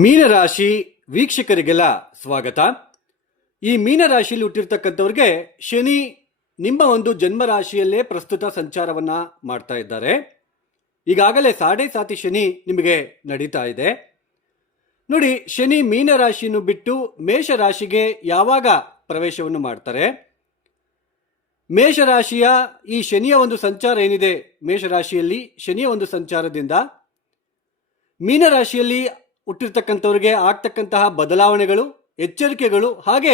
ಮೀನರಾಶಿ ವೀಕ್ಷಕರಿಗೆಲ್ಲ ಸ್ವಾಗತ. ಈ ಮೀನರಾಶಿಯಲ್ಲಿ ಹುಟ್ಟಿರ್ತಕ್ಕಂಥವ್ರಿಗೆ ಶನಿ ನಿಮ್ಮ ಒಂದು ಜನ್ಮರಾಶಿಯಲ್ಲೇ ಪ್ರಸ್ತುತ ಸಂಚಾರವನ್ನ ಮಾಡ್ತಾ ಇದ್ದಾರೆ. ಈಗಾಗಲೇ ಸಾಡೆ ಸಾತಿ ಶನಿ ನಿಮಗೆ ನಡೀತಾ ಇದೆ. ನೋಡಿ, ಶನಿ ಮೀನರಾಶಿಯನ್ನು ಬಿಟ್ಟು ಮೇಷರಾಶಿಗೆ ಯಾವಾಗ ಪ್ರವೇಶವನ್ನು ಮಾಡ್ತಾರೆ, ಮೇಷರಾಶಿಯ ಈ ಶನಿಯ ಒಂದು ಸಂಚಾರ ಏನಿದೆ, ಮೇಷರಾಶಿಯಲ್ಲಿ ಶನಿಯ ಒಂದು ಸಂಚಾರದಿಂದ ಮೀನರಾಶಿಯಲ್ಲಿ ಹುಟ್ಟಿರ್ತಕ್ಕಂಥವ್ರಿಗೆ ಆಗ್ತಕ್ಕಂತಹ ಬದಲಾವಣೆಗಳು, ಎಚ್ಚರಿಕೆಗಳು, ಹಾಗೆ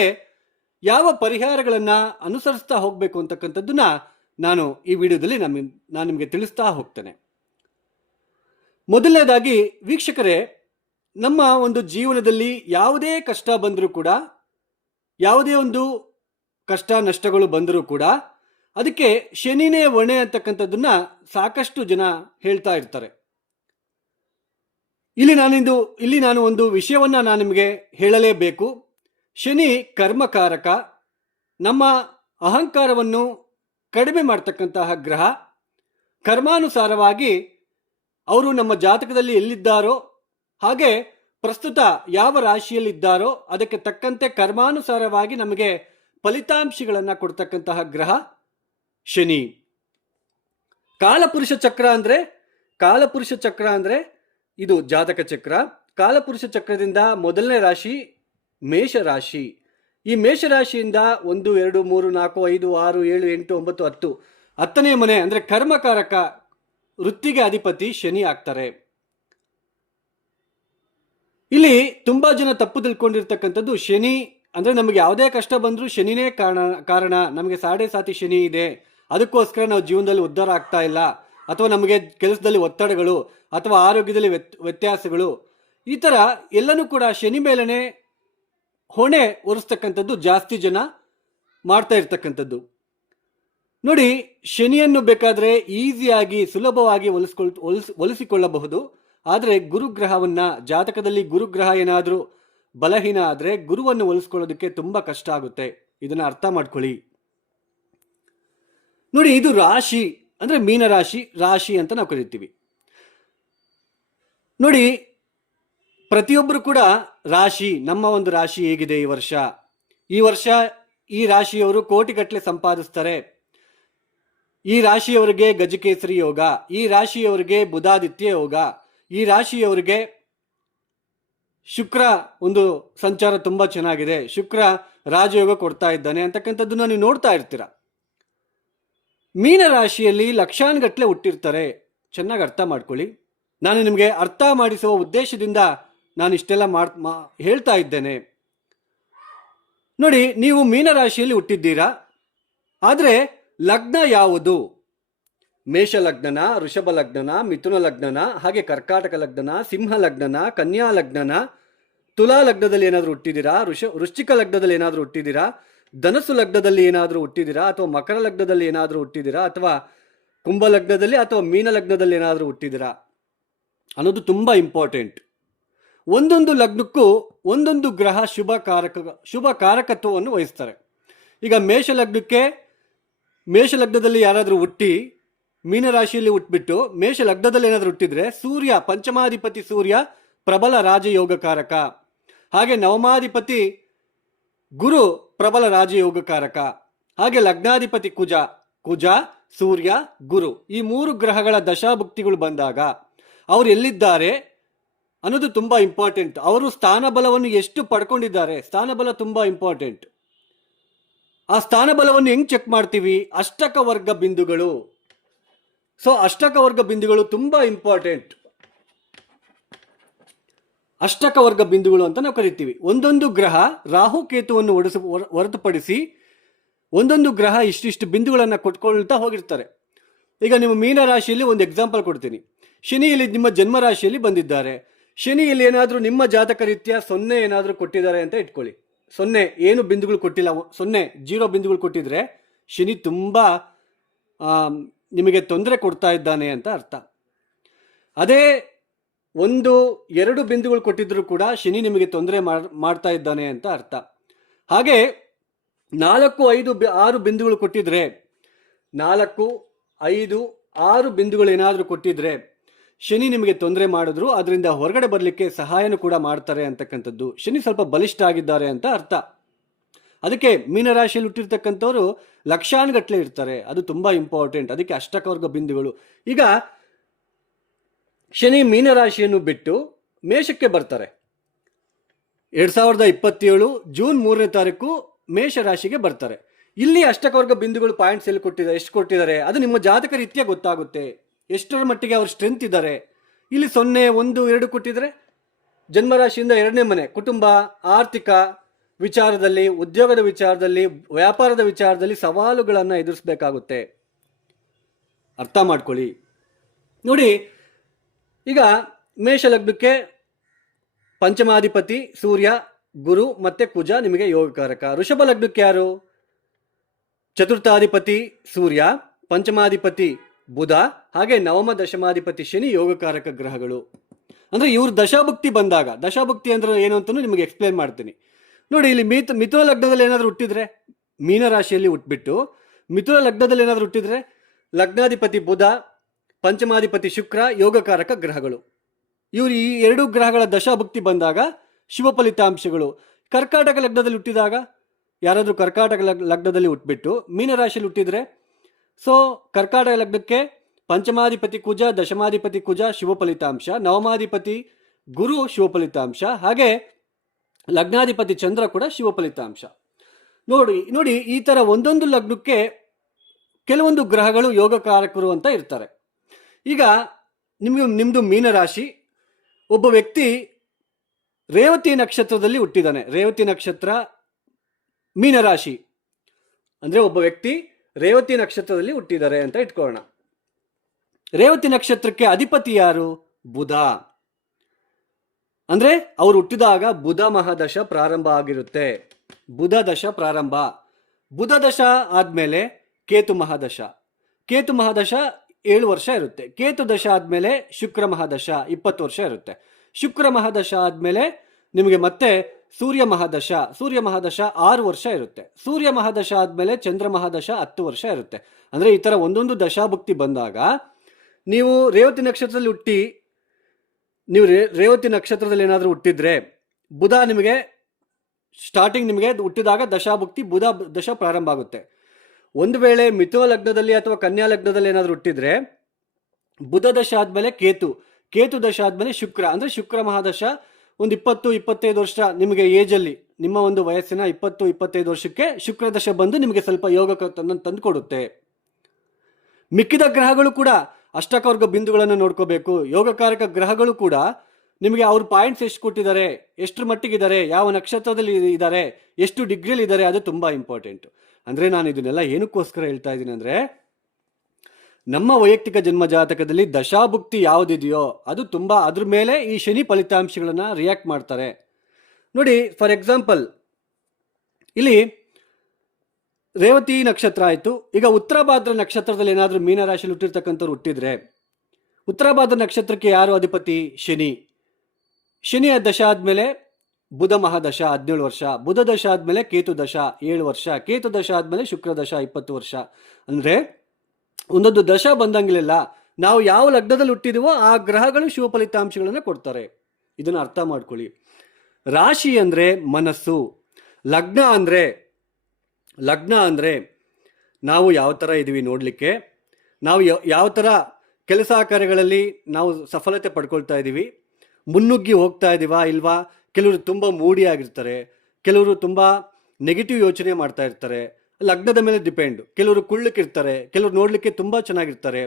ಯಾವ ಪರಿಹಾರಗಳನ್ನು ಅನುಸರಿಸ್ತಾ ಹೋಗಬೇಕು ಅಂತಕ್ಕಂಥದ್ದನ್ನ ನಾನು ಈ ವಿಡಿಯೋದಲ್ಲಿ ನಾನು ನಿಮಗೆ ತಿಳಿಸ್ತಾ ಹೋಗ್ತೇನೆ. ಮೊದಲನೇದಾಗಿ ವೀಕ್ಷಕರೇ, ನಮ್ಮ ಒಂದು ಜೀವನದಲ್ಲಿ ಯಾವುದೇ ಕಷ್ಟ ಬಂದರೂ ಕೂಡ, ಯಾವುದೇ ಒಂದು ಕಷ್ಟ ನಷ್ಟಗಳು ಬಂದರೂ ಕೂಡ ಅದಕ್ಕೆ ಶನಿನೇ ಹೊಣೆ ಅಂತಕ್ಕಂಥದ್ದನ್ನ ಸಾಕಷ್ಟು ಜನ ಹೇಳ್ತಾ ಇರ್ತಾರೆ. ಇಲ್ಲಿ ನಾನು ಒಂದು ವಿಷಯವನ್ನ ನಾನು ನಿಮಗೆ ಹೇಳಲೇಬೇಕು. ಶನಿ ಕರ್ಮಕಾರಕ, ನಮ್ಮ ಅಹಂಕಾರವನ್ನು ಕಡಿಮೆ ಮಾಡ್ತಕ್ಕಂತಹ ಗ್ರಹ. ಕರ್ಮಾನುಸಾರವಾಗಿ ಅವರು ನಮ್ಮ ಜಾತಕದಲ್ಲಿ ಎಲ್ಲಿದ್ದಾರೋ, ಹಾಗೆ ಪ್ರಸ್ತುತ ಯಾವ ರಾಶಿಯಲ್ಲಿದ್ದಾರೋ ಅದಕ್ಕೆ ತಕ್ಕಂತೆ ಕರ್ಮಾನುಸಾರವಾಗಿ ನಮಗೆ ಫಲಿತಾಂಶಗಳನ್ನು ಕೊಡ್ತಕ್ಕಂತಹ ಗ್ರಹ ಶನಿ. ಕಾಲಪುರುಷ ಚಕ್ರ ಅಂದ್ರೆ ಇದು ಜಾತಕ ಚಕ್ರ. ಕಾಲಪುರುಷ ಚಕ್ರದಿಂದ ಮೊದಲನೇ ರಾಶಿ ಮೇಷರಾಶಿ. ಈ ಮೇಷರಾಶಿಯಿಂದ 1, 2, 3, 4, 5, 6, 7, 8, 9, 10 10ನೇ ಮನೆ ಅಂದ್ರೆ ಕರ್ಮಕಾರಕ ವೃತ್ತಿಗೆ ಅಧಿಪತಿ ಶನಿ ಆಗ್ತಾರೆ. ಇಲ್ಲಿ ತುಂಬಾ ಜನ ತಪ್ಪು ತಿಳ್ಕೊಂಡಿರ್ತಕ್ಕಂಥದ್ದು, ಶನಿ ಅಂದ್ರೆ ನಮಗೆ ಯಾವುದೇ ಕಷ್ಟ ಬಂದರೂ ಶನಿನೇ ಕಾರಣ, ನಮಗೆ ಸಾಡೆ ಸಾತಿ ಶನಿ ಇದೆ, ಅದಕ್ಕೋಸ್ಕರ ನಾವು ಜೀವನದಲ್ಲಿ ಉದ್ಧಾರ ಆಗ್ತಾ ಇಲ್ಲ, ಅಥವಾ ನಮಗೆ ಕೆಲಸದಲ್ಲಿ ಒತ್ತಡಗಳು ಅಥವಾ ಆರೋಗ್ಯದಲ್ಲಿ ವ್ಯತ್ಯಾಸಗಳು, ಈ ಥರ ಎಲ್ಲನೂ ಕೂಡ ಶನಿ ಮೇಲನೆ ಹೊಣೆ ಹೊರಿಸ್ತಕ್ಕಂಥದ್ದು ಜಾಸ್ತಿ ಜನ ಮಾಡ್ತಾ ಇರ್ತಕ್ಕಂಥದ್ದು. ನೋಡಿ, ಶನಿಯನ್ನು ಬೇಕಾದರೆ ಈಸಿಯಾಗಿ ಸುಲಭವಾಗಿ ಒಲಿಸಿಕೊಳ್ಳಬಹುದು. ಆದರೆ ಗುರುಗ್ರಹವನ್ನ, ಜಾತಕದಲ್ಲಿ ಗುರುಗ್ರಹ ಏನಾದರೂ ಬಲಹೀನ ಆದರೆ ಗುರುವನ್ನು ಒಲಿಸ್ಕೊಳ್ಳೋದಕ್ಕೆ ತುಂಬಾ ಕಷ್ಟ ಆಗುತ್ತೆ. ಇದನ್ನ ಅರ್ಥ ಮಾಡ್ಕೊಳ್ಳಿ. ನೋಡಿ, ಇದು ರಾಶಿ ಅಂದ್ರೆ ಮೀನರಾಶಿ ರಾಶಿ ಅಂತ ನಾವು ಕರಿತೀವಿ. ನೋಡಿ, ಪ್ರತಿಯೊಬ್ಬರು ಕೂಡ ರಾಶಿ, ನಮ್ಮ ಒಂದು ರಾಶಿ ಹೇಗಿದೆ ಈ ವರ್ಷ ಈ ರಾಶಿಯವರು ಕೋಟಿಗಟ್ಟಲೆ ಸಂಪಾದಿಸ್ತಾರೆ, ಈ ರಾಶಿಯವರಿಗೆ ಗಜಕೇಸರಿ ಯೋಗ, ಈ ರಾಶಿಯವರಿಗೆ ಬುಧಾದಿತ್ಯ ಯೋಗ, ಈ ರಾಶಿಯವರಿಗೆ ಶುಕ್ರ ಒಂದು ಸಂಚಾರ ತುಂಬಾ ಚೆನ್ನಾಗಿದೆ, ಶುಕ್ರ ರಾಜಯೋಗ ಕೊಡ್ತಾ ಇದ್ದಾನೆ ಅಂತಕ್ಕಂಥದ್ದನ್ನ ನೀವು ನೋಡ್ತಾ ಇರ್ತೀರ. ಮೀನರಾಶಿಯಲ್ಲಿ ಲಕ್ಷಾನುಗಟ್ಟಲೆ ಹುಟ್ಟಿರ್ತಾರೆ. ಚೆನ್ನಾಗಿ ಅರ್ಥ ಮಾಡ್ಕೊಳ್ಳಿ. ನಾನು ನಿಮಗೆ ಅರ್ಥ ಮಾಡಿಸುವ ಉದ್ದೇಶದಿಂದ ನಾನು ಇಷ್ಟೆಲ್ಲ ಹೇಳ್ತಾ ಇದ್ದೇನೆ. ನೋಡಿ, ನೀವು ಮೀನರಾಶಿಯಲ್ಲಿ ಹುಟ್ಟಿದ್ದೀರಾ, ಆದರೆ ಲಗ್ನ ಯಾವುದು? ಮೇಷ ಲಗ್ನನ, ವೃಷಭ ಲಗ್ನನ, ಮಿಥುನ ಲಗ್ನನ, ಹಾಗೆ ಕರ್ಕಾಟಕ ಲಗ್ನನ, ಸಿಂಹ ಲಗ್ನನ, ಕನ್ಯಾ ಲಗ್ನನ, ತುಲಾ ಲಗ್ನದಲ್ಲಿ ಏನಾದರೂ ಹುಟ್ಟಿದ್ದೀರಾ, ವೃಶ್ಚಿಕ ಲಗ್ನದಲ್ಲಿ ಏನಾದರೂ ಹುಟ್ಟಿದ್ದೀರಾ, ಧನಸ್ಸು ಲಗ್ನದಲ್ಲಿ ಏನಾದರೂ ಹುಟ್ಟಿದ್ದೀರಾ, ಅಥವಾ ಮಕರ ಲಗ್ನದಲ್ಲಿ ಏನಾದರೂ ಹುಟ್ಟಿದ್ದೀರಾ, ಅಥವಾ ಕುಂಭ ಲಗ್ನದಲ್ಲಿ ಅಥವಾ ಮೀನ ಲಗ್ನದಲ್ಲಿ ಏನಾದರೂ ಹುಟ್ಟಿದ್ದೀರಾ ಅನ್ನೋದು ತುಂಬಾ ಇಂಪಾರ್ಟೆಂಟ್. ಒಂದೊಂದು ಲಗ್ನಕ್ಕೂ ಒಂದೊಂದು ಗ್ರಹ ಶುಭ ಕಾರಕತ್ವವನ್ನು ವಹಿಸ್ತಾರೆ. ಈಗ ಮೇಷ ಲಗ್ನದಲ್ಲಿ ಯಾರಾದರೂ ಹುಟ್ಟಿ ಮೀನರಾಶಿಯಲ್ಲಿ ಹುಟ್ಟುಬಿಟ್ಟು ಮೇಷ ಲಗ್ನದಲ್ಲಿ ಏನಾದರೂ ಹುಟ್ಟಿದ್ರೆ ಸೂರ್ಯ, ಪಂಚಮಾಧಿಪತಿ ಸೂರ್ಯ ಪ್ರಬಲ ರಾಜಯೋಗಕಾರಕ, ಹಾಗೆ ನವಮಾಧಿಪತಿ ಗುರು ಪ್ರಬಲ ರಾಜಯೋಗಕಾರಕ, ಹಾಗೆ ಲಗ್ನಾಧಿಪತಿ ಕುಜ, ಸೂರ್ಯ, ಗುರು, ಈ 3 ಗ್ರಹಗಳ ದಶಾಭುಕ್ತಿಗಳು ಬಂದಾಗ ಅವರು ಎಲ್ಲಿದ್ದಾರೆ ಅನ್ನೋದು ತುಂಬಾ ಇಂಪಾರ್ಟೆಂಟ್. ಅವರು ಸ್ಥಾನಬಲವನ್ನು ಎಷ್ಟು ಪಡ್ಕೊಂಡಿದ್ದಾರೆ, ಸ್ಥಾನಬಲ ತುಂಬಾ ಇಂಪಾರ್ಟೆಂಟ್. ಆ ಸ್ಥಾನಬಲವನ್ನು ಹೆಂಗ್ ಚೆಕ್ ಮಾಡ್ತೀವಿ? ಅಷ್ಟಕ ವರ್ಗ ಬಿಂದುಗಳು. ಸೊ ಅಷ್ಟಕ ವರ್ಗ ಬಿಂದುಗಳು ತುಂಬಾ ಇಂಪಾರ್ಟೆಂಟ್. ಅಷ್ಟಕ ವರ್ಗ ಬಿಂದುಗಳು ಅಂತ ನಾವು ಕರಿತೀವಿ. ಒಂದೊಂದು ಗ್ರಹ, ರಾಹು ಕೇತುವನ್ನು ಹೊರತುಪಡಿಸಿ ಒಂದೊಂದು ಗ್ರಹ ಇಷ್ಟಿಷ್ಟು ಬಿಂದುಗಳನ್ನು ಕೊಟ್ಕೊಳ್ತಾ ಹೋಗಿರ್ತಾರೆ. ಈಗ ನಿಮ್ಮ ಮೀನರಾಶಿಯಲ್ಲಿ ಒಂದು ಎಕ್ಸಾಂಪಲ್ ಕೊಡ್ತೀನಿ. ಶನಿಯಲ್ಲಿ ನಿಮ್ಮ ಜನ್ಮರಾಶಿಯಲ್ಲಿ ಬಂದಿದ್ದಾರೆ. ಶನಿಯಲ್ಲಿ ಏನಾದರೂ ನಿಮ್ಮ ಜಾತಕ ರೀತ್ಯ 0 ಏನಾದರೂ ಕೊಟ್ಟಿದ್ದಾರೆ ಅಂತ ಇಟ್ಕೊಳ್ಳಿ. 0 ಏನು ಬಿಂದುಗಳು ಕೊಟ್ಟಿಲ್ಲ, 0 ಬಿಂದುಗಳು ಕೊಟ್ಟಿದ್ರೆ ಶನಿ ತುಂಬಾ ನಿಮಗೆ ತೊಂದರೆ ಕೊಡ್ತಾ ಇದ್ದಾನೆ ಅಂತ ಅರ್ಥ. ಅದೇ 1, 2 ಬಿಂದುಗಳು ಕೊಟ್ಟಿದ್ರು ಕೂಡ ಶನಿ ನಿಮಗೆ ತೊಂದರೆ ಮಾಡ್ತಾ ಇದ್ದಾನೆ ಅಂತ ಅರ್ಥ. ಹಾಗೆ 4, 5, 6 ಬಿಂದುಗಳು ಕೊಟ್ಟಿದ್ರೆ, 4, 5, 6 ಬಿಂದುಗಳು ಏನಾದರೂ ಕೊಟ್ಟಿದ್ರೆ ಶನಿ ನಿಮಗೆ ತೊಂದರೆ ಮಾಡಿದ್ರು ಅದರಿಂದ ಹೊರಗಡೆ ಬರಲಿಕ್ಕೆ ಸಹಾಯನೂ ಕೂಡ ಮಾಡ್ತಾರೆ ಅಂತಕ್ಕಂಥದ್ದು. ಶನಿ ಸ್ವಲ್ಪ ಬಲಿಷ್ಠ ಆಗಿದ್ದಾರೆ ಅಂತ ಅರ್ಥ. ಅದಕ್ಕೆ ಮೀನರಾಶಿಯಲ್ಲಿ ಹುಟ್ಟಿರ್ತಕ್ಕಂಥವ್ರು ಲಕ್ಷಾನುಗಟ್ಟಲೆ ಇರ್ತಾರೆ, ಅದು ತುಂಬಾ ಇಂಪಾರ್ಟೆಂಟ್. ಅದಕ್ಕೆ ಅಷ್ಟಕವರ್ಗ ಬಿಂದುಗಳು. ಈಗ ಶನಿ ಮೀನರಾಶಿಯನ್ನು ಬಿಟ್ಟು ಮೇಷಕ್ಕೆ ಬರ್ತಾರೆ. 2027 ಜೂನ್ 3ನೇ ತಾರೀಕು ಮೇಷ ರಾಶಿಗೆ ಬರ್ತಾರೆ. ಇಲ್ಲಿ ಅಷ್ಟಕವರ್ಗ ಬಿಂದುಗಳು ಪಾಯಿಂಟ್ಸ್ ಎಲ್ಲಿ ಕೊಟ್ಟಿದ್ದಾರೆ, ಎಷ್ಟು ಕೊಟ್ಟಿದ್ದಾರೆ, ಅದು ನಿಮ್ಮ ಜಾತಕ ರೀತಿಯ ಗೊತ್ತಾಗುತ್ತೆ. ಎಷ್ಟರ ಮಟ್ಟಿಗೆ ಅವ್ರ ಸ್ಟ್ರೆಂತ್ ಇದ್ದಾರೆ. ಇಲ್ಲಿ 0, 1, 2 ಕೊಟ್ಟಿದ್ರೆ ಜನ್ಮರಾಶಿಯಿಂದ 2ನೇ ಮನೆ, ಕುಟುಂಬ, ಆರ್ಥಿಕ ವಿಚಾರದಲ್ಲಿ, ಉದ್ಯೋಗದ ವಿಚಾರದಲ್ಲಿ, ವ್ಯಾಪಾರದ ವಿಚಾರದಲ್ಲಿ ಸವಾಲುಗಳನ್ನು ಎದುರಿಸಬೇಕಾಗುತ್ತೆ. ಅರ್ಥ ಮಾಡ್ಕೊಳ್ಳಿ. ನೋಡಿ, ಈಗ ಮೇಷ ಲಗ್ನಕ್ಕೆ ಪಂಚಮಾಧಿಪತಿ ಸೂರ್ಯ, ಗುರು ಮತ್ತೆ ಕುಜ ನಿಮಗೆ ಯೋಗಕಾರಕ. ವೃಷಭ ಲಗ್ನಕ್ಕೆ ಯಾರು? ಚತುರ್ಥಾಧಿಪತಿ ಸೂರ್ಯ, ಪಂಚಮಾಧಿಪತಿ ಬುಧ, ಹಾಗೆ ನವಮ ದಶಮಾಧಿಪತಿ ಶನಿ ಯೋಗಕಾರಕ ಗ್ರಹಗಳು. ಅಂದ್ರೆ ಇವ್ರ ದಶಾಭುಕ್ತಿ ಬಂದಾಗ, ದಶಾಭುಕ್ತಿ ಅಂದ್ರೆ ಏನು ಅಂತ ನಿಮಗೆ ಎಕ್ಸ್ಪ್ಲೇನ್ ಮಾಡ್ತೀನಿ. ನೋಡಿ, ಇಲ್ಲಿ ಮಿಥುನ ಲಗ್ನದಲ್ಲಿ ಏನಾದರೂ ಹುಟ್ಟಿದ್ರೆ, ಮೀನರಾಶಿಯಲ್ಲಿ ಹುಟ್ಬಿಟ್ಟು ಮಿಥುನ ಲಗ್ನದಲ್ಲಿ ಏನಾದರೂ ಹುಟ್ಟಿದ್ರೆ ಲಗ್ನಾಧಿಪತಿ ಬುಧ, ಪಂಚಮಾಧಿಪತಿ ಶುಕ್ರ ಯೋಗಕಾರಕ ಗ್ರಹಗಳು. ಇವರು ಈ 2 ಗ್ರಹಗಳ ದಶಾಭುಕ್ತಿ ಬಂದಾಗ ಶುಭ ಫಲಿತಾಂಶಗಳು. ಕರ್ಕಾಟಕ ಲಗ್ನದಲ್ಲಿ ಹುಟ್ಟಿದಾಗ, ಯಾರಾದರೂ ಕರ್ಕಾಟಕ ಲಗ್ನದಲ್ಲಿ ಹುಟ್ಬಿಟ್ಟು ಮೀನರಾಶಿಯಲ್ಲಿ ಹುಟ್ಟಿದ್ರೆ, ಸೊ ಕರ್ಕಾಟಕ ಲಗ್ನಕ್ಕೆ ಪಂಚಮಾಧಿಪತಿ ಕುಜ, ದಶಮಾಧಿಪತಿ ಕುಜ ಶುಭ ಫಲಿತಾಂಶ, ನವಮಾಧಿಪತಿ ಗುರು ಶುಭ ಫಲಿತಾಂಶ, ಹಾಗೆ ಲಗ್ನಾಧಿಪತಿ ಚಂದ್ರ ಕೂಡ ಶುಭ ಫಲಿತಾಂಶ. ನೋಡಿ ಈ ತರ ಒಂದೊಂದು ಲಗ್ನಕ್ಕೆ ಕೆಲವೊಂದು ಗ್ರಹಗಳು ಯೋಗಕಾರಕರು ಅಂತ ಇರ್ತಾರೆ. ಈಗ ನಿಮ್ಮದು ಮೀನರಾಶಿ, ಒಬ್ಬ ವ್ಯಕ್ತಿ ರೇವತಿ ನಕ್ಷತ್ರದಲ್ಲಿ ಹುಟ್ಟಿದ್ದಾನೆ. ರೇವತಿ ನಕ್ಷತ್ರ ಮೀನರಾಶಿ ಅಂದ್ರೆ ಒಬ್ಬ ವ್ಯಕ್ತಿ ರೇವತಿ ನಕ್ಷತ್ರದಲ್ಲಿ ಹುಟ್ಟಿದ್ದಾರೆ ಅಂತ ಇಟ್ಕೊಳ್ಳೋಣ. ರೇವತಿ ನಕ್ಷತ್ರಕ್ಕೆ ಅಧಿಪತಿ ಯಾರು? ಬುಧ. ಅಂದ್ರೆ ಅವರು ಹುಟ್ಟಿದಾಗ ಬುಧ ಮಹಾದಶ ಪ್ರಾರಂಭ ಆಗಿರುತ್ತೆ. ಬುಧ ದಶ ಪ್ರಾರಂಭ. ಬುಧ ದಶ ಆದ್ಮೇಲೆ ಕೇತು ಮಹಾದಶ. ಕೇತು ಮಹಾದಶ 7 ವರ್ಷ ಇರುತ್ತೆ. ಕೇತು ದಶ ಆದ್ಮೇಲೆ ಶುಕ್ರ ಮಹಾದಶ 20 ವರ್ಷ ಇರುತ್ತೆ. ಶುಕ್ರ ಮಹಾದಶ ಆದ್ಮೇಲೆ ನಿಮಗೆ ಮತ್ತೆ ಸೂರ್ಯ ಮಹಾದಶ. ಸೂರ್ಯ ಮಹಾದಶ 6 ವರ್ಷ ಇರುತ್ತೆ. ಸೂರ್ಯ ಮಹಾದಶ ಆದ್ಮೇಲೆ ಚಂದ್ರ ಮಹಾದಶ 10 ವರ್ಷ ಇರುತ್ತೆ. ಅಂದ್ರೆ ಈ ತರ ಒಂದೊಂದು ದಶಾಭುಕ್ತಿ ಬಂದಾಗ ನೀವು ರೇವತಿ ನಕ್ಷತ್ರದಲ್ಲಿ ಹುಟ್ಟಿ, ನೀವು ರೇವತಿ ನಕ್ಷತ್ರದಲ್ಲಿ ಏನಾದರೂ ಹುಟ್ಟಿದ್ರೆ ಬುಧ ನಿಮಗೆ ಸ್ಟಾರ್ಟಿಂಗ್, ನಿಮಗೆ ಹುಟ್ಟಿದಾಗ ದಶಾಭುಕ್ತಿ ಬುಧ ದಶ ಪ್ರಾರಂಭ ಆಗುತ್ತೆ. ಒಂದು ವೇಳೆ ಮಿಥುನ ಲಗ್ನದಲ್ಲಿ ಅಥವಾ ಕನ್ಯಾ ಲಗ್ನದಲ್ಲಿ ಏನಾದರೂ ಹುಟ್ಟಿದ್ರೆ ಬುಧ ದಶ ಆದ್ಮೇಲೆ ಕೇತು, ಕೇತು ದಶ ಆದ್ಮೇಲೆ ಶುಕ್ರ. ಅಂದ್ರೆ ಶುಕ್ರ ಮಹಾದಶ ಒಂದು 20-25 ವರ್ಷ ನಿಮಗೆ ಏಜಲ್ಲಿ, ನಿಮ್ಮ ಒಂದು ವಯಸ್ಸಿನ 20-25 ವರ್ಷಕ್ಕೆ ಶುಕ್ರ ದಶ ಬಂದು ನಿಮಗೆ ಸ್ವಲ್ಪ ಯೋಗ ತಂದು ಕೊಡುತ್ತೆ. ಮಿಕ್ಕಿದ ಗ್ರಹಗಳು ಕೂಡ ಅಷ್ಟಕವರ್ಗ ಬಿಂದುಗಳನ್ನು ನೋಡ್ಕೋಬೇಕು. ಯೋಗಕಾರಕ ಗ್ರಹಗಳು ಕೂಡ ನಿಮಗೆ ಅವ್ರ ಪಾಯಿಂಟ್ಸ್ ಎಷ್ಟು ಕೊಟ್ಟಿದ್ದಾರೆ, ಎಷ್ಟರ ಮಟ್ಟಿಗಿದ್ದಾರೆ, ಯಾವ ನಕ್ಷತ್ರದಲ್ಲಿ ಇದ್ದಾರೆ, ಎಷ್ಟು ಡಿಗ್ರಿಯಲ್ಲಿ ಇದ್ದಾರೆ, ಅದು ತುಂಬಾ ಇಂಪಾರ್ಟೆಂಟ್. ಅಂದ್ರೆ ನಾನು ಇದನ್ನೆಲ್ಲ ಏನಕ್ಕೋಸ್ಕರ ಹೇಳ್ತಾ ಇದ್ದೀನಿ ಅಂದ್ರೆ, ನಮ್ಮ ವೈಯಕ್ತಿಕ ಜನ್ಮ ಜಾತಕದಲ್ಲಿ ದಶಾಭುಕ್ತಿ ಯಾವುದಿದೆಯೋ ಅದು ತುಂಬಾ, ಅದ್ರ ಮೇಲೆ ಈ ಶನಿ ಫಲಿತಾಂಶಗಳನ್ನ ರಿಯಾಕ್ಟ್ ಮಾಡ್ತಾರೆ. ನೋಡಿ, ಫಾರ್ ಎಕ್ಸಾಂಪಲ್ ಇಲ್ಲಿ ರೇವತಿ ನಕ್ಷತ್ರ ಆಯಿತು. ಈಗ ಉತ್ತರಭಾದ್ರ ನಕ್ಷತ್ರದಲ್ಲಿ ಏನಾದರೂ ಮೀನರಾಶಿಯಲ್ಲಿ ಹುಟ್ಟಿರ್ತಕ್ಕಂಥವ್ರು ಹುಟ್ಟಿದ್ರೆ, ಉತ್ತರಭಾದ್ರ ನಕ್ಷತ್ರಕ್ಕೆ ಯಾರು ಅಧಿಪತಿ? ಶನಿ. ಶನಿಯ ದಶ ಆದ್ಮೇಲೆ ಬುಧ ಮಹಾದಶ 17 ವರ್ಷ. ಬುಧ ದಶ ಆದ್ಮೇಲೆ ಕೇತು ದಶ 7 ವರ್ಷ. ಕೇತು ದಶ ಆದ್ಮೇಲೆ ಶುಕ್ರ ದಶ 20 ವರ್ಷ. ಅಂದ್ರೆ ಒಂದೊಂದು ದಶ ಬಂದಂಗಿಲ್ಲ, ನಾವು ಯಾವ ಲಗ್ನದಲ್ಲಿ ಹುಟ್ಟಿದೀವೋ ಆ ಗ್ರಹಗಳು ಶುಭ ಫಲಿತಾಂಶಗಳನ್ನು ಕೊಡ್ತಾರೆ. ಇದನ್ನು ಅರ್ಥ ಮಾಡ್ಕೊಳ್ಳಿ. ರಾಶಿ ಅಂದ್ರೆ ಮನಸ್ಸು, ಲಗ್ನ ಅಂದ್ರೆ ನಾವು ಯಾವ ಥರ ಇದ್ದೀವಿ ನೋಡಲಿಕ್ಕೆ, ನಾವು ಯಾವ ಥರ ಕೆಲಸ ಕಾರ್ಯಗಳಲ್ಲಿ ನಾವು ಸಫಲತೆ ಪಡ್ಕೊಳ್ತಾ ಇದ್ದೀವಿ, ಮುನ್ನುಗ್ಗಿ ಹೋಗ್ತಾ ಇದ್ದೀವಾ ಇಲ್ವಾ. ಕೆಲವರು ತುಂಬ ಮೂಡಿ ಆಗಿರ್ತಾರೆ, ಕೆಲವರು ತುಂಬ ನೆಗೆಟಿವ್ ಯೋಚನೆ ಮಾಡ್ತಾ ಇರ್ತಾರೆ. ಲಗ್ನದ ಮೇಲೆ ಡಿಪೆಂಡ್. ಕೆಲವರು ಕುಳ್ಳಕ್ಕಿರ್ತಾರೆ, ಕೆಲವರು ನೋಡಲಿಕ್ಕೆ ತುಂಬ ಚೆನ್ನಾಗಿರ್ತಾರೆ,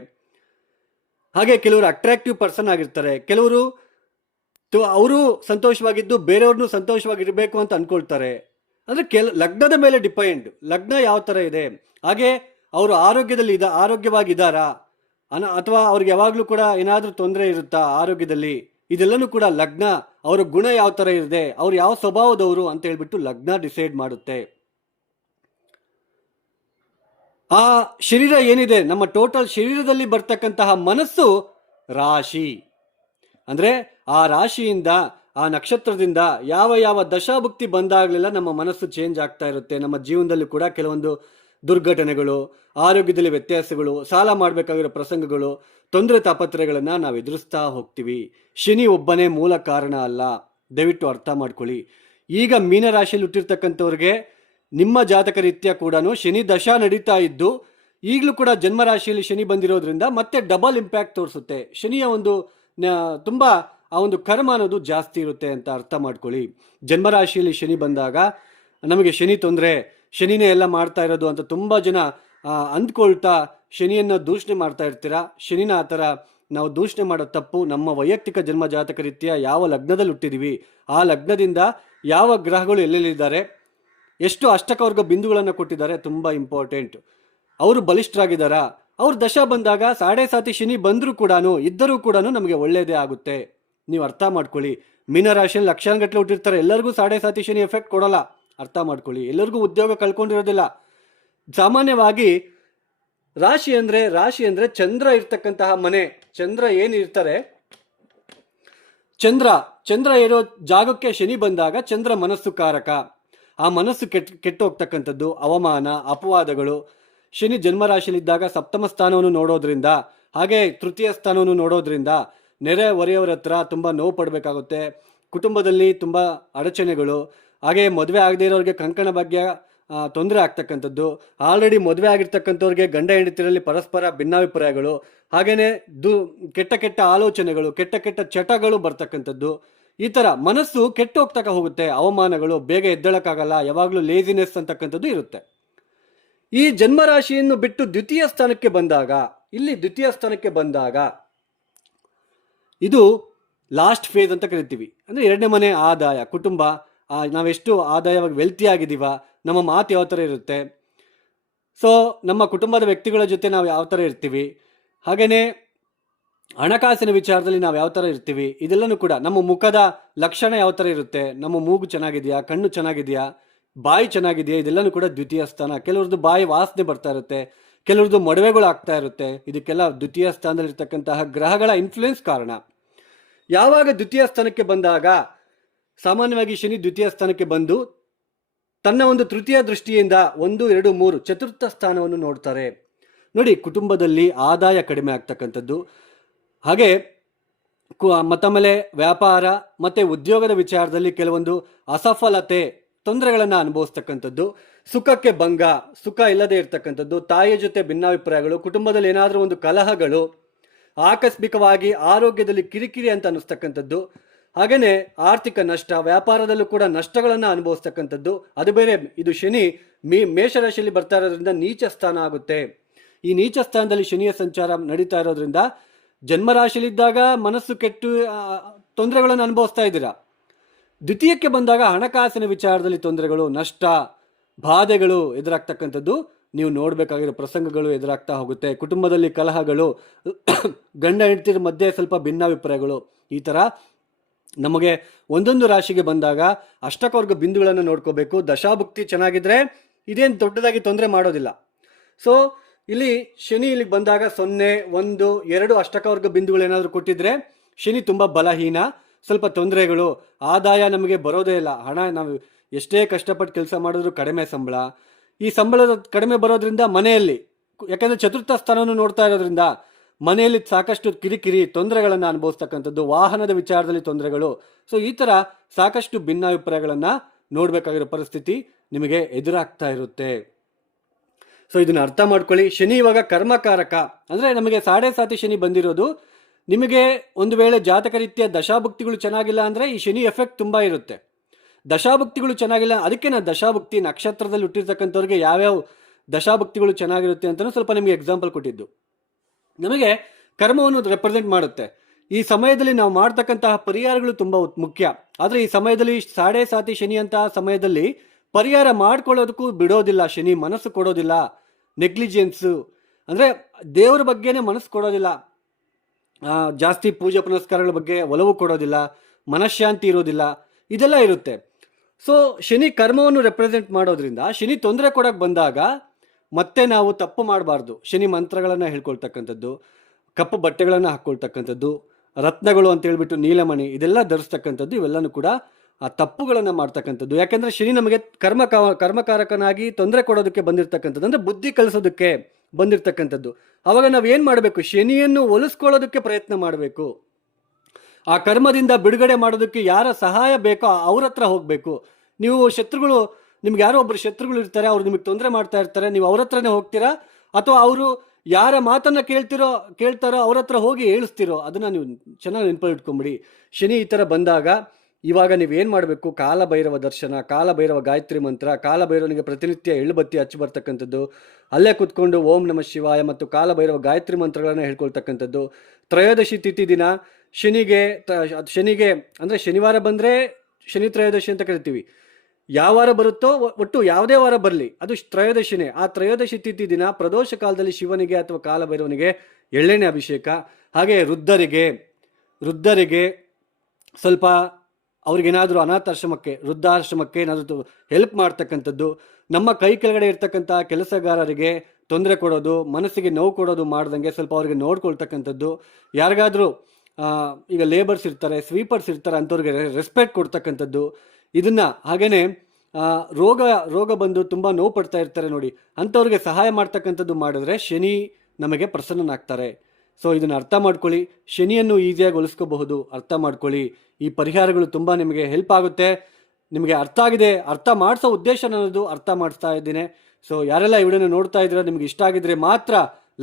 ಹಾಗೆ ಕೆಲವರು ಅಟ್ರಾಕ್ಟಿವ್ ಪರ್ಸನ್ ಆಗಿರ್ತಾರೆ. ಕೆಲವರು ಅವರು ಸಂತೋಷವಾಗಿದ್ದು ಬೇರೆಯವ್ರನ್ನೂ ಸಂತೋಷವಾಗಿರಬೇಕು ಅಂತ ಅಂದ್ಕೊಳ್ತಾರೆ. ಅಂದರೆ ಲಗ್ನದ ಮೇಲೆ ಡಿಪೆಂಡ್, ಲಗ್ನ ಯಾವ ಥರ ಇದೆ. ಹಾಗೆ ಅವರು ಆರೋಗ್ಯವಾಗಿದ್ದಾರಾ ಅಥವಾ ಅವ್ರಿಗೆ ಯಾವಾಗಲೂ ಕೂಡ ಏನಾದರೂ ತೊಂದರೆ ಇರುತ್ತಾ ಆರೋಗ್ಯದಲ್ಲಿ, ಇದೆಲ್ಲನೂ ಕೂಡ ಲಗ್ನ, ಅವರ ಗುಣ ಯಾವ ಥರ ಇದೆ, ಅವ್ರು ಯಾವ ಸ್ವಭಾವದವರು ಅಂತ ಹೇಳ್ಬಿಟ್ಟು ಲಗ್ನ ಡಿಸೈಡ್ ಮಾಡುತ್ತೆ. ಆ ಶರೀರ ಏನಿದೆ, ನಮ್ಮ ಟೋಟಲ್ ಶರೀರದಲ್ಲಿ ಬರ್ತಕ್ಕಂತಹ ಮನಸ್ಸು ರಾಶಿ. ಅಂದರೆ ಆ ರಾಶಿಯಿಂದ, ಆ ನಕ್ಷತ್ರದಿಂದ ಯಾವ ಯಾವ ದಶಾಭುಕ್ತಿ ಬಂದಾಗಲೆಲ್ಲ ನಮ್ಮ ಮನಸ್ಸು ಚೇಂಜ್ ಆಗ್ತಾ ಇರುತ್ತೆ. ನಮ್ಮ ಜೀವನದಲ್ಲಿ ಕೂಡ ಕೆಲವೊಂದು ದುರ್ಘಟನೆಗಳು, ಆರೋಗ್ಯದಲ್ಲಿ ವ್ಯತ್ಯಾಸಗಳು, ಸಾಲ ಮಾಡಬೇಕಾಗಿರೋ ಪ್ರಸಂಗಗಳು, ತೊಂದರೆ ತಾಪತ್ರಯಗಳನ್ನು ನಾವು ಎದುರಿಸ್ತಾ ಹೋಗ್ತೀವಿ. ಶನಿ ಒಬ್ಬನೇ ಮೂಲ ಕಾರಣ ಅಲ್ಲ, ದಯವಿಟ್ಟು ಅರ್ಥ ಮಾಡ್ಕೊಳ್ಳಿ. ಈಗ ಮೀನರಾಶಿಯಲ್ಲಿ ಹುಟ್ಟಿರ್ತಕ್ಕಂಥವ್ರಿಗೆ ನಿಮ್ಮ ಜಾತಕ ರೀತ್ಯ ಕೂಡ ಶನಿ ದಶಾ ನಡೀತಾ ಇದ್ದು ಈಗಲೂ ಕೂಡ ಜನ್ಮರಾಶಿಯಲ್ಲಿ ಶನಿ ಬಂದಿರೋದ್ರಿಂದ ಮತ್ತೆ ಡಬಲ್ ಇಂಪ್ಯಾಕ್ಟ್ ತೋರಿಸುತ್ತೆ. ಶನಿಯ ಒಂದು ತುಂಬ ಆ ಒಂದು ಕರ್ಮ ಅನ್ನೋದು ಜಾಸ್ತಿ ಇರುತ್ತೆ ಅಂತ ಅರ್ಥ ಮಾಡ್ಕೊಳ್ಳಿ. ಜನ್ಮರಾಶಿಯಲ್ಲಿ ಶನಿ ಬಂದಾಗ ನಮಗೆ ಶನಿ ತೊಂದರೆ, ಶನಿನೇ ಎಲ್ಲ ಮಾಡ್ತಾ ಇರೋದು ಅಂತ ತುಂಬ ಜನ ಅಂದ್ಕೊಳ್ತಾ ಶನಿಯನ್ನು ದೂಷಣೆ ಮಾಡ್ತಾ ಇರ್ತೀರ. ಶನಿನ ಆ ಥರ ನಾವು ದೂಷಣೆ ಮಾಡೋ ತಪ್ಪು. ನಮ್ಮ ವೈಯಕ್ತಿಕ ಜನ್ಮ ಜಾತಕ ರೀತ್ಯ ಯಾವ ಲಗ್ನದಲ್ಲಿ ಹುಟ್ಟಿದೀವಿ, ಆ ಲಗ್ನದಿಂದ ಯಾವ ಗ್ರಹಗಳು ಎಲ್ಲೆಲ್ಲಿದ್ದಾರೆ, ಎಷ್ಟು ಅಷ್ಟಕವರ್ಗ ಬಿಂದುಗಳನ್ನು ಕೊಟ್ಟಿದ್ದಾರೆ, ತುಂಬ ಇಂಪಾರ್ಟೆಂಟ್. ಅವರು ಬಲಿಷ್ಠರಾಗಿದ್ದಾರಾ, ಅವ್ರ ದಶ ಬಂದಾಗ ಸಾಡೆ ಸಾತಿ ಶನಿ ಬಂದರೂ ಕೂಡ ಇದ್ದರೂ ಕೂಡ ನಮಗೆ ಒಳ್ಳೆಯದೇ ಆಗುತ್ತೆ. ನೀವು ಅರ್ಥ ಮಾಡ್ಕೊಳ್ಳಿ. ಮೀನರಾಶಿಯಲ್ಲಿ ಲಕ್ಷಾನುಗಟ್ಟಲೆ ಹುಟ್ಟಿರ್ತಾರೆ, ಎಲ್ಲರಿಗೂ ಸಾಡೆ ಸಾತಿ ಶನಿ ಎಫೆಕ್ಟ್ ಕೊಡೋಲ್ಲ. ಅರ್ಥ ಮಾಡ್ಕೊಳ್ಳಿ. ಎಲ್ಲರಿಗೂ ಉದ್ಯೋಗ ಕಳ್ಕೊಂಡಿರೋದಿಲ್ಲ. ಸಾಮಾನ್ಯವಾಗಿ ರಾಶಿ ಅಂದರೆ ಚಂದ್ರ ಇರ್ತಕ್ಕಂತಹ ಮನೆ. ಚಂದ್ರ ಏನಿರ್ತಾರೆ, ಚಂದ್ರ ಇರೋ ಜಾಗಕ್ಕೆ ಶನಿ ಬಂದಾಗ ಚಂದ್ರ ಮನಸ್ಸು ಕಾರಕ. ಆ ಮನಸ್ಸು ಕೆಟ್ಟು ಹೋಗ್ತಕ್ಕಂಥದ್ದು, ಅವಮಾನ, ಅಪವಾದಗಳು. ಶನಿ ಜನ್ಮರಾಶಿಯಲ್ಲಿದ್ದಾಗ ಸಪ್ತಮ ಸ್ಥಾನವನ್ನು ನೋಡೋದ್ರಿಂದ, ಹಾಗೆ ತೃತೀಯ ಸ್ಥಾನವನ್ನು ನೋಡೋದ್ರಿಂದ ನೆರೆ ಹೊರೆಯವರ ಹತ್ರ ತುಂಬ ನೋವು ಪಡಬೇಕಾಗುತ್ತೆ. ಕುಟುಂಬದಲ್ಲಿ ತುಂಬ ಅಡಚಣೆಗಳು, ಹಾಗೆ ಮದುವೆ ಆಗದೇ ಇರೋರಿಗೆ ಕಂಕಣ ಭಾಗ್ಯ ತೊಂದರೆ ಆಗ್ತಕ್ಕಂಥದ್ದು, ಆಲ್ರೆಡಿ ಮದುವೆ ಆಗಿರ್ತಕ್ಕಂಥವ್ರಿಗೆ ಗಂಡ ಹೆಂಡತಿರಲ್ಲಿ ಪರಸ್ಪರ ಭಿನ್ನಾಭಿಪ್ರಾಯಗಳು, ಹಾಗೆಯೇ ಕೆಟ್ಟ ಕೆಟ್ಟ ಆಲೋಚನೆಗಳು, ಕೆಟ್ಟ ಕೆಟ್ಟ ಚಟಗಳು ಬರ್ತಕ್ಕಂಥದ್ದು. ಈ ಥರ ಮನಸ್ಸು ಕೆಟ್ಟು ಹೋಗ್ತಕ್ಕ ಹೋಗುತ್ತೆ. ಅವಮಾನಗಳು, ಬೇಗ ಎದ್ದೇಳಕ್ಕಾಗಲ್ಲ, ಯಾವಾಗಲೂ ಲೇಜಿನೆಸ್ ಅಂತಕ್ಕಂಥದ್ದು ಇರುತ್ತೆ. ಈ ಜನ್ಮರಾಶಿಯನ್ನು ಬಿಟ್ಟು ದ್ವಿತೀಯ ಸ್ಥಾನಕ್ಕೆ ಬಂದಾಗ ಇದು ಲಾಸ್ಟ್ ಫೇಸ್ ಅಂತ ಕರಿತೀವಿ. ಅಂದರೆ ಎರಡನೇ ಮನೆ, ಆದಾಯ, ಕುಟುಂಬ, ನಾವೆಷ್ಟು ಆದಾಯವಾಗಿ ವೆಲ್ತಿ ಆಗಿದ್ದೀವ, ನಮ್ಮ ಮಾತು ಯಾವ ಥರ ಇರುತ್ತೆ, ಸೊ ನಮ್ಮ ಕುಟುಂಬದ ವ್ಯಕ್ತಿಗಳ ಜೊತೆ ನಾವು ಯಾವ ಥರ ಇರ್ತೀವಿ, ಹಾಗೆಯೇ ಹಣಕಾಸಿನ ವಿಚಾರದಲ್ಲಿ ನಾವು ಯಾವ ಥರ ಇರ್ತೀವಿ, ಇದೆಲ್ಲನೂ ಕೂಡ ನಮ್ಮ ಮುಖದ ಲಕ್ಷಣ ಯಾವ ಥರ ಇರುತ್ತೆ, ನಮ್ಮ ಮೂಗು ಚೆನ್ನಾಗಿದೆಯಾ, ಕಣ್ಣು ಚೆನ್ನಾಗಿದೆಯಾ, ಬಾಯಿ ಚೆನ್ನಾಗಿದೆಯಾ, ಇದೆಲ್ಲನೂ ಕೂಡ ದ್ವಿತೀಯ ಸ್ಥಾನ. ಕೆಲವ್ರದ್ದು ಬಾಯಿ ವಾಸನೆ ಬರ್ತಾ ಇರುತ್ತೆ, ಕೆಲವ್ರದ್ದು ಮೊಡವೆಗಳು ಆಗ್ತಾ ಇರುತ್ತೆ. ಇದಕ್ಕೆಲ್ಲ ದ್ವಿತೀಯ ಸ್ಥಾನದಲ್ಲಿರ್ತಕ್ಕಂತಹ ಗ್ರಹಗಳ ಇನ್ಫ್ಲುಯೆನ್ಸ್ ಕಾರಣ. ಯಾವಾಗ ದ್ವಿತೀಯ ಸ್ಥಾನಕ್ಕೆ ಬಂದಾಗ, ಸಾಮಾನ್ಯವಾಗಿ ಶನಿ ದ್ವಿತೀಯ ಸ್ಥಾನಕ್ಕೆ ಬಂದು ತನ್ನ ಒಂದು ತೃತೀಯ ದೃಷ್ಟಿಯಿಂದ 1, 2, 3 ಚತುರ್ಥ ಸ್ಥಾನವನ್ನು ನೋಡ್ತಾರೆ. ನೋಡಿ, ಕುಟುಂಬದಲ್ಲಿ ಆದಾಯ ಕಡಿಮೆ ಆಗ್ತಕ್ಕಂಥದ್ದು, ಹಾಗೆ ಮತ್ತೊಮ್ಮೆ ವ್ಯಾಪಾರ ಮತ್ತು ಉದ್ಯೋಗದ ವಿಚಾರದಲ್ಲಿ ಕೆಲವೊಂದು ಅಸಫಲತೆ, ತೊಂದರೆಗಳನ್ನು ಅನುಭವಿಸ್ತಕ್ಕಂಥದ್ದು, ಸುಖಕ್ಕೆ ಭಂಗ, ಸುಖ ಇಲ್ಲದೆ ಇರ್ತಕ್ಕಂಥದ್ದು, ತಾಯಿಯ ಜೊತೆ ಭಿನ್ನಾಭಿಪ್ರಾಯಗಳು, ಕುಟುಂಬದಲ್ಲಿ ಏನಾದರೂ ಒಂದು ಕಲಹಗಳು, ಆಕಸ್ಮಿಕವಾಗಿ ಆರೋಗ್ಯದಲ್ಲಿ ಕಿರಿಕಿರಿ ಅಂತ ಅನ್ನಿಸ್ತಕ್ಕಂಥದ್ದು, ಹಾಗೆಯೇ ಆರ್ಥಿಕ ನಷ್ಟ, ವ್ಯಾಪಾರದಲ್ಲೂ ಕೂಡ ನಷ್ಟಗಳನ್ನು ಅನುಭವಿಸ್ತಕ್ಕಂಥದ್ದು. ಅದು ಬೇರೆ, ಇದು ಶನಿ ಮೇಷರಾಶಿಯಲ್ಲಿ ಬರ್ತಾ ಇರೋದ್ರಿಂದ ನೀಚ ಸ್ಥಾನ ಆಗುತ್ತೆ. ಈ ನೀಚ ಸ್ಥಾನದಲ್ಲಿ ಶನಿಯ ಸಂಚಾರ ನಡೀತಾ ಇರೋದ್ರಿಂದ ಜನ್ಮರಾಶಿಯಲ್ಲಿದ್ದಾಗ ಮನಸ್ಸು ಕೆಟ್ಟು ತೊಂದರೆಗಳನ್ನು ಅನುಭವಿಸ್ತಾ ಇದ್ದೀರಾ. ದ್ವಿತೀಯಕ್ಕೆ ಬಂದಾಗ ಹಣಕಾಸಿನ ವಿಚಾರದಲ್ಲಿ ತೊಂದರೆಗಳು, ನಷ್ಟ, ಬಾಧೆಗಳು ಎದುರಾಗ್ತಕ್ಕಂಥದ್ದು ನೀವು ನೋಡಬೇಕಾಗಿರೋ ಪ್ರಸಂಗಗಳು ಎದುರಾಗ್ತಾ ಹೋಗುತ್ತೆ. ಕುಟುಂಬದಲ್ಲಿ ಕಲಹಗಳು, ಗಂಡ ಹೆಂಡತಿರ ಮಧ್ಯೆ ಸ್ವಲ್ಪ ಭಿನ್ನಾಭಿಪ್ರಾಯಗಳು. ಈ ಥರ ನಮಗೆ ಒಂದೊಂದು ರಾಶಿಗೆ ಬಂದಾಗ ಅಷ್ಟಕವರ್ಗ ಬಿಂದುಗಳನ್ನು ನೋಡ್ಕೋಬೇಕು. ದಶಾಭುಕ್ತಿ ಚೆನ್ನಾಗಿದ್ರೆ ಇದೇನು ದೊಡ್ಡದಾಗಿ ತೊಂದರೆ ಮಾಡೋದಿಲ್ಲ. ಸೊ ಇಲ್ಲಿ ಶನಿ ಇಲ್ಲಿಗೆ ಬಂದಾಗ 0, 1, 2 ಅಷ್ಟಕವರ್ಗ ಬಿಂದುಗಳು ಏನಾದರೂ ಕೊಟ್ಟಿದ್ರೆ ಶನಿ ತುಂಬ ಬಲಹೀನ, ಸ್ವಲ್ಪ ತೊಂದರೆಗಳು, ಆದಾಯ ನಮಗೆ ಬರೋದೇ ಇಲ್ಲ. ಹಣ ನಾವು ಎಷ್ಟೇ ಕಷ್ಟಪಟ್ಟು ಕೆಲಸ ಮಾಡಿದ್ರು ಕಡಿಮೆ ಸಂಬಳ. ಈ ಸಂಬಳದ ಕಡಿಮೆ ಬರೋದ್ರಿಂದ ಮನೆಯಲ್ಲಿ, ಯಾಕಂದರೆ ಚತುರ್ಥ ಸ್ಥಾನವನ್ನು ನೋಡ್ತಾ ಇರೋದ್ರಿಂದ ಮನೆಯಲ್ಲಿ ಸಾಕಷ್ಟು ಕಿರಿಕಿರಿ, ತೊಂದರೆಗಳನ್ನು ಅನುಭವಿಸ್ತಕ್ಕಂಥದ್ದು, ವಾಹನದ ವಿಚಾರದಲ್ಲಿ ತೊಂದರೆಗಳು. ಸೊ ಈ ಥರ ಸಾಕಷ್ಟು ಭಿನ್ನಾಭಿಪ್ರಾಯಗಳನ್ನು ನೋಡಬೇಕಾಗಿರೋ ಪರಿಸ್ಥಿತಿ ನಿಮಗೆ ಎದುರಾಗ್ತಾ ಇರುತ್ತೆ. ಸೊ ಇದನ್ನು ಅರ್ಥ ಮಾಡ್ಕೊಳ್ಳಿ. ಶನಿ ಇವಾಗ ಕರ್ಮಕಾರಕ, ಅಂದರೆ ನಮಗೆ ಸಾಡೆ ಸಾತಿ ಶನಿ ಬಂದಿರೋದು. ನಿಮಗೆ ಒಂದು ವೇಳೆ ಜಾತಕ ರೀತಿಯ ದಶಾಭುಕ್ತಿಗಳು ಚೆನ್ನಾಗಿಲ್ಲ ಅಂದರೆ ಈ ಶನಿ ಎಫೆಕ್ಟ್ ತುಂಬ ಇರುತ್ತೆ. ದಶಾಭುಕ್ತಿಗಳು ಚೆನ್ನಾಗಿಲ್ಲ, ಅದಕ್ಕೆ ನಾನು ದಶಾಭುಕ್ತಿ ನಕ್ಷತ್ರದಲ್ಲಿ ಹುಟ್ಟಿರ್ತಕ್ಕಂಥವ್ರಿಗೆ ಯಾವ್ಯಾವ ದಶಾಭುಕ್ತಿಗಳು ಚೆನ್ನಾಗಿರುತ್ತೆ ಅಂತಲೂ ಸ್ವಲ್ಪ ನಿಮಗೆ ಎಕ್ಸಾಂಪಲ್ ಕೊಟ್ಟಿದ್ದು. ನಮಗೆ ಕರ್ಮವನ್ನು ರೆಪ್ರೆಸೆಂಟ್ ಮಾಡುತ್ತೆ. ಈ ಸಮಯದಲ್ಲಿ ನಾವು ಮಾಡ್ತಕ್ಕಂತಹ ಪರಿಹಾರಗಳು ತುಂಬ ಮುಖ್ಯ. ಆದರೆ ಈ ಸಮಯದಲ್ಲಿ ಸಾಡೆ ಸಾತಿ ಶನಿ ಅಂತಹ ಸಮಯದಲ್ಲಿ ಪರಿಹಾರ ಮಾಡ್ಕೊಳ್ಳೋದಕ್ಕೂ ಬಿಡೋದಿಲ್ಲ ಶನಿ, ಮನಸ್ಸು ಕೊಡೋದಿಲ್ಲ. ನೆಗ್ಲಿಜೆನ್ಸು ಅಂದರೆ ದೇವರ ಬಗ್ಗೆನೇ ಮನಸ್ಸು ಕೊಡೋದಿಲ್ಲ, ಜಾಸ್ತಿ ಪೂಜೆ ಪುನಸ್ಕಾರಗಳ ಬಗ್ಗೆ ಒಲವು ಕೊಡೋದಿಲ್ಲ, ಮನಃಶಾಂತಿ ಇರೋದಿಲ್ಲ, ಇದೆಲ್ಲ ಇರುತ್ತೆ. ಸೊ ಶನಿ ಕರ್ಮವನ್ನು ರೆಪ್ರೆಸೆಂಟ್ ಮಾಡೋದ್ರಿಂದ ಶನಿ ತೊಂದರೆ ಕೊಡೋಕ್ಕೆ ಬಂದಾಗ ಮತ್ತೆ ನಾವು ತಪ್ಪು ಮಾಡಬಾರ್ದು. ಶನಿ ಮಂತ್ರಗಳನ್ನು ಹೇಳ್ಕೊಳ್ತಕ್ಕಂಥದ್ದು, ಕಪ್ಪು ಬಟ್ಟೆಗಳನ್ನು ಹಾಕ್ಕೊಳ್ತಕ್ಕಂಥದ್ದು, ರತ್ನಗಳು ಅಂತ ಹೇಳ್ಬಿಟ್ಟು ನೀಲಮಣಿ ಇದೆಲ್ಲ ಧರಿಸ್ತಕ್ಕಂಥದ್ದು, ಇವೆಲ್ಲನೂ ಕೂಡ ಆ ತಪ್ಪುಗಳನ್ನು ಮಾಡ್ತಕ್ಕಂಥದ್ದು. ಯಾಕೆಂದರೆ ಶನಿ ನಮಗೆ ಕರ್ಮಕಾರಕನಾಗಿ ತೊಂದರೆ ಕೊಡೋದಕ್ಕೆ ಬಂದಿರತಕ್ಕಂಥದ್ದು, ಅಂದರೆ ಬುದ್ಧಿ ಕಲಿಸೋದಕ್ಕೆ, ಬಂದಿರತಕ್ಕಂಥದ್ದು. ಆವಾಗ ನಾವು ಏನು ಮಾಡಬೇಕು? ಶನಿಯನ್ನು ಒಲಿಸ್ಕೊಳ್ಳೋದಕ್ಕೆ ಪ್ರಯತ್ನ ಮಾಡಬೇಕು. ಆ ಕರ್ಮದಿಂದ ಬಿಡುಗಡೆ ಮಾಡೋದಕ್ಕೆ ಯಾರ ಸಹಾಯ ಬೇಕೋ ಅವ್ರ ಹತ್ರ ಹೋಗಬೇಕು. ನೀವು ಶತ್ರುಗಳು, ನಿಮ್ಗೆ ಯಾರೋ ಒಬ್ಬರು ಶತ್ರುಗಳು ಇರ್ತಾರೆ, ಅವ್ರು ನಿಮಗೆ ತೊಂದರೆ ಮಾಡ್ತಾ ಇರ್ತಾರೆ, ನೀವು ಅವ್ರ ಹತ್ರನೇ ಹೋಗ್ತೀರಾ ಅಥವಾ ಅವರು ಯಾರ ಮಾತನ್ನ ಕೇಳ್ತಾರೋ ಅವ್ರ ಹತ್ರ ಹೋಗಿ ಹೇಳಿಸ್ತಿರೋ? ಅದನ್ನ ನೀವು ಚೆನ್ನಾಗಿ ನೆನಪಲ್ಲಿ ಇಟ್ಕೊಂಬಿಡಿ. ಶನಿ ಈ ಥರ ಬಂದಾಗ ಇವಾಗ ನೀವೇನು ಮಾಡಬೇಕು? ಕಾಲಭೈರವ ದರ್ಶನ, ಕಾಲಭೈರವ ಗಾಯತ್ರಿ ಮಂತ್ರ, ಕಾಲಭೈರವನಿಗೆ ಪ್ರತಿನಿತ್ಯ ಎಳ್ಳುಬತ್ತಿ ಹಚ್ಚಿ ಬರ್ತಕ್ಕಂಥದ್ದು, ಅಲ್ಲೇ ಕೂತ್ಕೊಂಡು ಓಂ ನಮಃ ಶಿವಾಯ ಮತ್ತು ಕಾಲಭೈರವ ಗಾಯತ್ರಿ ಮಂತ್ರಗಳನ್ನು ಹೇಳ್ಕೊಳ್ತಕ್ಕಂಥದ್ದು. ತ್ರಯೋದಶಿ ತಿಥಿ ದಿನ ಶನಿಗೆ ಅಂದರೆ ಶನಿವಾರ ಬಂದರೆ ಶನಿ ತ್ರಯೋದಶಿ ಅಂತ ಕರಿತೀವಿ. ಯಾವ ವಾರ ಬರುತ್ತೋ, ಒಟ್ಟು ಯಾವುದೇ ವಾರ ಬರಲಿ, ಅದು ತ್ರಯೋದಶಿನೇ. ಆ ತ್ರಯೋದಶಿ ತಿಥಿ ದಿನ ಪ್ರದೋಷ ಕಾಲದಲ್ಲಿ ಶಿವನಿಗೆ ಅಥವಾ ಕಾಲಭೈರವನಿಗೆ ಎಳ್ಳೆಣ್ಣೆ ಅಭಿಷೇಕ. ಹಾಗೆ ವೃದ್ಧರಿಗೆ ಸ್ವಲ್ಪ ಅವ್ರಿಗೇನಾದರೂ ಅನಾಥಾಶ್ರಮಕ್ಕೆ, ವೃದ್ಧಾಶ್ರಮಕ್ಕೆ ಏನಾದರೂ ಹೆಲ್ಪ್ ಮಾಡ್ತಕ್ಕಂಥದ್ದು, ನಮ್ಮ ಕೈ ಕೆಳಗಡೆ ಇರ್ತಕ್ಕಂಥ ಕೆಲಸಗಾರರಿಗೆ ತೊಂದರೆ ಕೊಡೋದು, ಮನಸ್ಸಿಗೆ ನೋವು ಕೊಡೋದು ಮಾಡ್ದಂಗೆ ಸ್ವಲ್ಪ ಅವ್ರಿಗೆ ನೋಡ್ಕೊಳ್ತಕ್ಕಂಥದ್ದು. ಯಾರಿಗಾದರೂ ಈಗ ಲೇಬರ್ಸ್ ಇರ್ತಾರೆ, ಸ್ವೀಪರ್ಸ್ ಇರ್ತಾರೆ, ಅಂಥವ್ರಿಗೆ ರೆಸ್ಪೆಕ್ಟ್ ಕೊಡ್ತಕ್ಕಂಥದ್ದು. ಇದನ್ನು ಹಾಗೆಯೇ ರೋಗ ಬಂದು ತುಂಬ ನೋವು ಪಡ್ತಾ ಇರ್ತಾರೆ ನೋಡಿ, ಅಂಥವ್ರಿಗೆ ಸಹಾಯ ಮಾಡ್ತಕ್ಕಂಥದ್ದು ಮಾಡಿದ್ರೆ ಶನಿ ನಮಗೆ ಪ್ರಸನ್ನನಾಗ್ತಾರೆ. ಸೊ ಇದನ್ನು ಅರ್ಥ ಮಾಡ್ಕೊಳ್ಳಿ. ಶನಿಯನ್ನು ಈಸಿಯಾಗಿ ಒಲಿಸ್ಕೋಬಹುದು, ಅರ್ಥ ಮಾಡ್ಕೊಳ್ಳಿ. ಈ ಪರಿಹಾರಗಳು ತುಂಬ ನಿಮಗೆ ಹೆಲ್ಪ್ ಆಗುತ್ತೆ. ನಿಮಗೆ ಅರ್ಥ ಆಗಿದೆ, ಅರ್ಥ ಮಾಡಿಸೋ ಉದ್ದೇಶ ನನ್ನದು, ಅರ್ಥ ಮಾಡಿಸ್ತಾ ಇದ್ದೀನಿ. ಸೊ ಯಾರೆಲ್ಲ ಈ ವಿಡಿಯೋನ ನೋಡ್ತಾ ಇದ್ದೀರಾ, ನಿಮ್ಗೆ ಇಷ್ಟ ಆಗಿದ್ರೆ ಮಾತ್ರ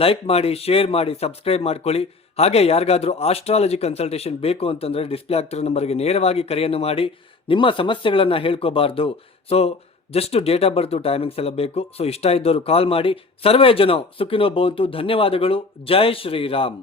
ಲೈಕ್ ಮಾಡಿ, ಶೇರ್ ಮಾಡಿ, ಸಬ್ಸ್ಕ್ರೈಬ್ ಮಾಡ್ಕೊಳ್ಳಿ. ಹಾಗೆ ಯಾರಿಗಾದರೂ ಆಸ್ಟ್ರಾಲಜಿ ಕನ್ಸಲ್ಟೇಷನ್ ಬೇಕು ಅಂತಂದರೆ ಡಿಸ್ಪ್ಲೇ ಆಗ್ತಿರೋ ನಂಬರ್ಗೆ ನೇರವಾಗಿ ಕರೆಯನ್ನು ಮಾಡಿ. ನಿಮ್ಮ ಸಮಸ್ಯೆಗಳನ್ನು ಹೇಳ್ಕೋಬಾರ್ದು. So just date of birth, timings ಎಲ್ಲ ಬೇಕು. ಸೊ ಇಷ್ಟ ಇದ್ದವರು ಕಾಲ್ ಮಾಡಿ. ಸರ್ವೇ ಜನ ಸುಖಿನೋ ಭವಂತು. ಧನ್ಯವಾದಗಳು. ಜೈ ಶ್ರೀರಾಮ್.